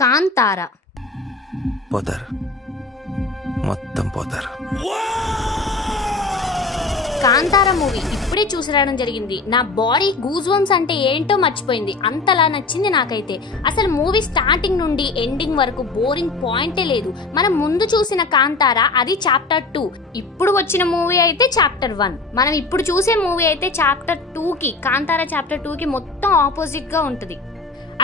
కాంతార పోతారు, మొత్తం పోతారు. కాంతార మూవీ ఇప్పుడే చూసి రావడం జరిగింది. నా బాడీ గూజ్ బంప్స్ అంటే ఏంటో మర్చిపోయింది, అంతలా నచ్చింది నాకైతే. అసలు మూవీ స్టార్టింగ్ నుండి ఎండింగ్ వరకు బోరింగ్ పాయింటే లేదు. మనం ముందు చూసిన కాంతార అది చాప్టర్ 2, ఇప్పుడు వచ్చిన మూవీ అయితే చాప్టర్ 1. మనం ఇప్పుడు చూసే మూవీ అయితే చాప్టర్ 2కి, కాంతార చాప్టర్ 2కి మొత్తం ఆపోజిట్ గా ఉంటది.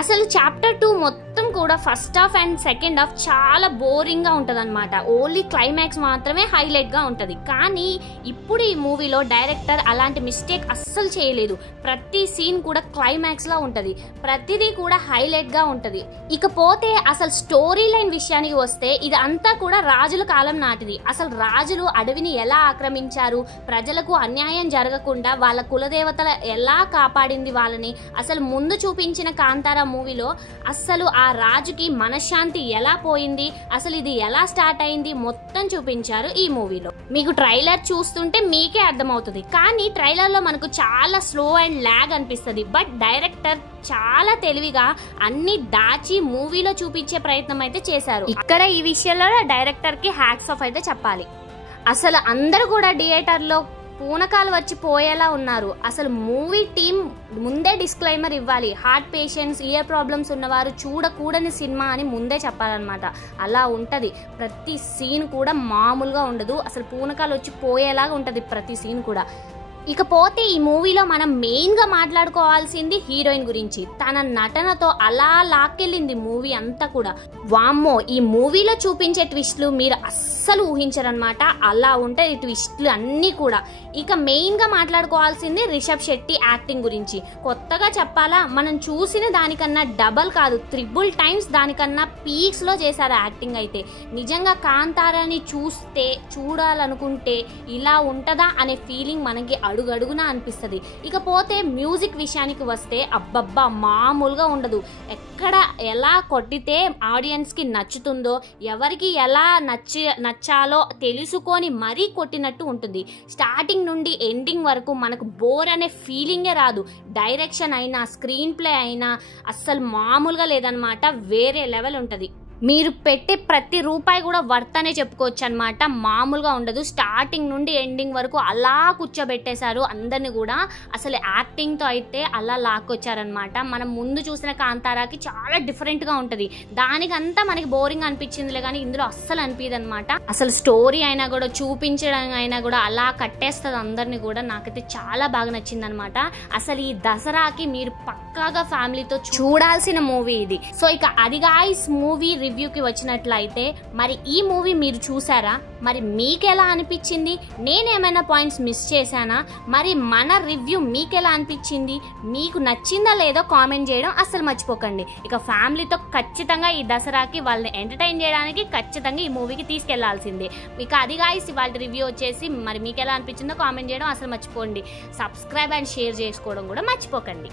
అసలు చాప్టర్ 2 మొత్తం కూడా first half and second half చాలా బోరింగ్ గా ఉంటది అనమాట. ఓన్లీ క్లైమాక్స్ మాత్రమే హైలైట్ గా ఉంటది. కానీ ఇప్పుడు ఈ మూవీలో డైరెక్టర్ అలాంటి మిస్టేక్ అస్సలు చేయలేదు. ప్రతి సీన్ కూడా క్లైమాక్స్ లా ఉంటది, ప్రతిదీ కూడా హైలైట్ గా ఉంటది. ఇకపోతే అసలు స్టోరీ లైన్ విషయానికి వస్తే ఇది అంతా కూడా రాజుల కాలం నాటిది. అసలు రాజులు అడవిని ఎలా ఆక్రమించారు, ప్రజలకు అన్యాయం జరగకుండా వాళ్ళ కులదేవతల ఎలా కాపాడింది వాళ్ళని, అసలు ముందు చూపించిన కాంతార మూవీలో అస్సలు ఆ రాజుకి మనశ్శాంతి ఎలా పోయింది, అసలు ఇది ఎలా స్టార్ట్ అయింది మొత్తం చూపించారు ఈ మూవీలో. మీకు ట్రైలర్ చూస్తుంటే మీకే అర్థమవుతుంది. కానీ ట్రైలర్ లో మనకు చాలా స్లో అండ్ ల్యాగ్ అనిపిస్తుంది. బట్ డైరెక్టర్ చాలా తెలివిగా అన్ని దాచి మూవీలో చూపించే ప్రయత్నం అయితే చేశారు. ఇక్కడ ఈ విషయంలో డైరెక్టర్ కి హ్యాట్స్ ఆఫ్ అయితే చెప్పాలి. అసలు అందరూ కూడా థియేటర్ లో పూనకాలు వచ్చి పోయేలా ఉన్నారు. అసలు మూవీ టీం ముందే డిస్క్లైమర్ ఇవ్వాలి, హార్ట్ పేషెంట్స్, ఇయర్ ప్రాబ్లమ్స్ ఉన్నవారు చూడకూడని సినిమా అని ముందే చెప్పాలన్నమాట. అలా ఉంటది. ప్రతి సీన్ కూడా మామూలుగా ఉండదు, అసలు పూనకాలు వచ్చి పోయేలాగా ఉంటది ప్రతి సీన్ కూడా. ఇకపోతే ఈ మూవీలో మనం మెయిన్ గా మాట్లాడుకోవాల్సింది హీరోయిన్ గురించి. తన నటనతో అలా లాక్కెళ్ళింది మూవీ అంతా కూడా. వామ్మో, ఈ మూవీలో చూపించే ట్విస్ట్లు మీరు అస్సలు ఊహించరనమాట. అలా ఉంటాయి ఈ ట్విస్ట్లు అన్నీ కూడా. ఇక మెయిన్ గా మాట్లాడుకోవాల్సింది రిషబ్ శెట్టి యాక్టింగ్ గురించి. కొత్తగా చెప్పాలా, మనం చూసిన దానికన్నా డబల్ కాదు, 3 టైమ్స్ దానికన్నా పీక్స్ లో చేశారు యాక్టింగ్ అయితే. నిజంగా కాంతారాని చూడాలనుకుంటే ఇలా ఉంటదా అనే ఫీలింగ్ మనకి అడుగడుగునా అనిపిస్తుంది. ఇకపోతే మ్యూజిక్ విషయానికి వస్తే అబ్బబ్బా మామూలుగా ఉండదు. ఎక్కడ ఎలా కొట్టితే ఆడియన్స్ కి నచ్చుతుందో, ఎవరికి ఎలా నచ్చాలో తెలుసుకొని మరీ కొట్టినట్టు ఉంటుంది. స్టార్టింగ్ నుండి ఎండింగ్ వరకు మనకు బోర్ అనే ఫీలింగే రాదు. డైరెక్షన్ అయినా స్క్రీన్ ప్లే అయినా అస్సలు మామూలుగా లేదనమాట, వేరే లెవెల్ ఉంటుంది. మీరు పెట్టే ప్రతి రూపాయి కూడా వర్త్ అనే చెప్పుకోవచ్చు అనమాట, మామూలుగా ఉండదు. స్టార్టింగ్ నుండి ఎండింగ్ వరకు అలా కూర్చోబెట్టేశారు అందరిని కూడా. అసలు యాక్టింగ్తో అయితే అలా లాక్కొచ్చారనమాట. మనం ముందు చూసిన కాంతారాకి చాలా డిఫరెంట్గా ఉంటుంది. దానికంతా మనకి బోరింగ్ అనిపించిందిలే కానీ ఇందులో అస్సలు అనిపించదు అనమాట. అసలు స్టోరీ అయినా కూడా చూపించడం అయినా కూడా అలా కట్టేస్తుంది అందరినీ కూడా. నాకైతే చాలా బాగా నచ్చింది అనమాట. అసలు ఈ దసరాకి మీరు పక్కాగా ఫ్యామిలీతో చూడాల్సిన మూవీ ఇది. సో ఇక అది గాయ్స్ మూవీ రివ్యూకి వచ్చినట్లయితే, మరి ఈ మూవీ మీరు చూసారా? మరి మీకెలా అనిపించింది? నేనేమైనా పాయింట్స్ మిస్ చేశానా? మరి మన రివ్యూ మీకెలా అనిపించింది? మీకు నచ్చిందా లేదో కామెంట్ చేయడం అస్సలు మర్చిపోకండి. ఇక ఫ్యామిలీతో ఖచ్చితంగా ఈ దసరాకి వాళ్ళని ఎంటర్టైన్ చేయడానికి ఖచ్చితంగా ఈ మూవీకి తీసుకెళ్లాల్సిందే. ఇక అది గాయ్స్ ఇవాళ రివ్యూ వచ్చేసి. మరి మీకు ఎలా అనిపించిందో కామెంట్ చేయడం అసలు మర్చిపోండి. సబ్స్క్రైబ్ అండ్ షేర్ చేసుకోవడం కూడా మర్చిపోకండి.